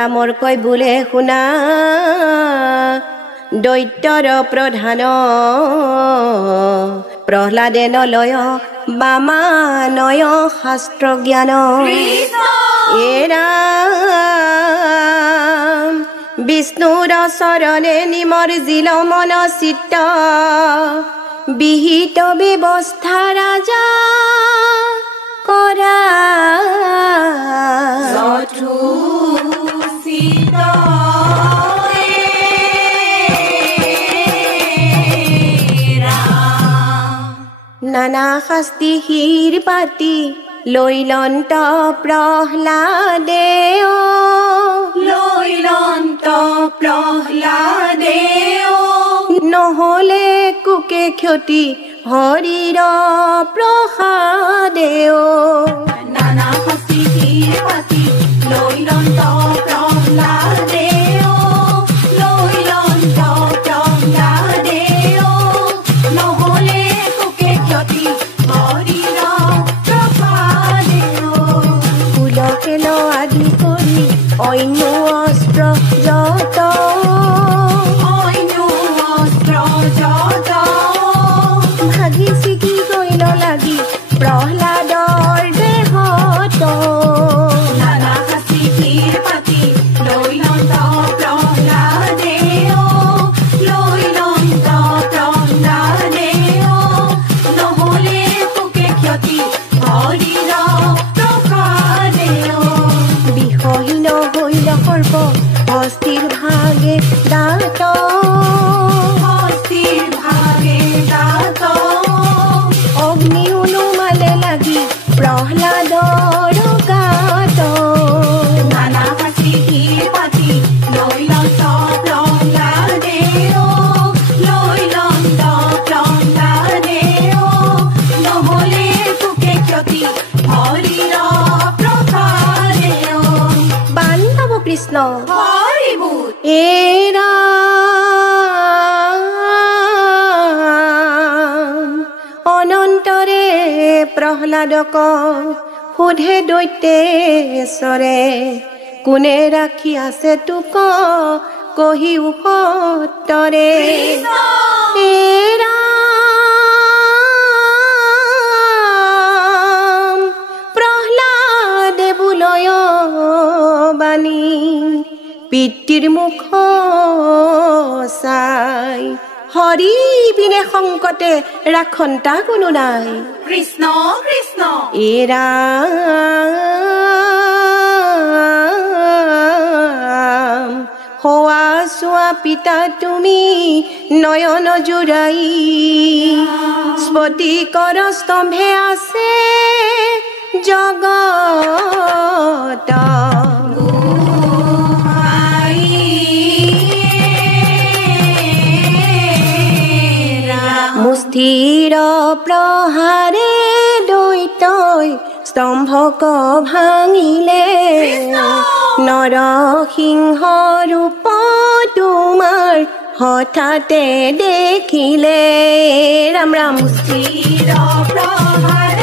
বলৰামৰ কৈ বোলে শুনা দৈত্যৰ প্ৰধান প্ৰহ্লাদে নলয় বামানয় শাস্ত্ৰ জ্ঞান এৰা বিষ্ণুৰ চৰণে নিমৰ্জিল মন চিত্ত বিহিত ব্যৱস্থা ৰাজা কৰা নানা শাস্তি শিৰ পাতি লৈলন্ত প্ৰহ্লাদে নহলে কুকে ক্ষতি হৰিৰ প্ৰসাদে নানা শাস্তি শিৰ পাতি লৈলন্ত প্ৰহ্লাদে অন্য অস্ত্ৰ যত ভাগি ছিগি গৈল লাগি প্ৰহ্লাদৰ দেহত নানা শাস্তি শিৰ পাতি লৈলন্ত প্ৰহ্লাদে নহলে পোকে ক্ষতি হৰিৰ প্ৰসাদে বিহীন হৈল সৰ্প হস্তিৰ ভাগে দাঁত অগ্নি অনুমালে লাগি প্ৰহ্লাদৰ গাত নানা শাস্তি শিৰ পাতি লৈলন্ত প্ৰহ্লাদে নহলে পোকে ক্ষতি হৰিৰ প্ৰসাদে বান্ধৱ কৃষ্ণ হৰিবোধ এৰা অনন্তৰে প্ৰহ্লাদক সোধে দৈত্যেশ্বৰে কোনে ৰাখি আছে তোক কহিও সত্তৰে এৰা প্ৰহ্লাদে বোলয় বাণী পিতৃৰ মুখ চাই হৰি বিনে সংকটে ৰাখন্তা কোনো নাই কৃষ্ণ কৃষ্ণ এৰা হোৱা চোৱা পিতা তুমি নয়ন জুৰাই স্ফটিকৰ স্তম্ভে আছে জগত মুষ্টিৰ প্ৰহাৰে দৈত্যই স্তম্ভক ভাঙিলে নৰসিংহ ৰূপ তোমাৰ হঠাতে দেখিলে ৰাম ৰাম মুষ্টিৰ প্ৰহাৰে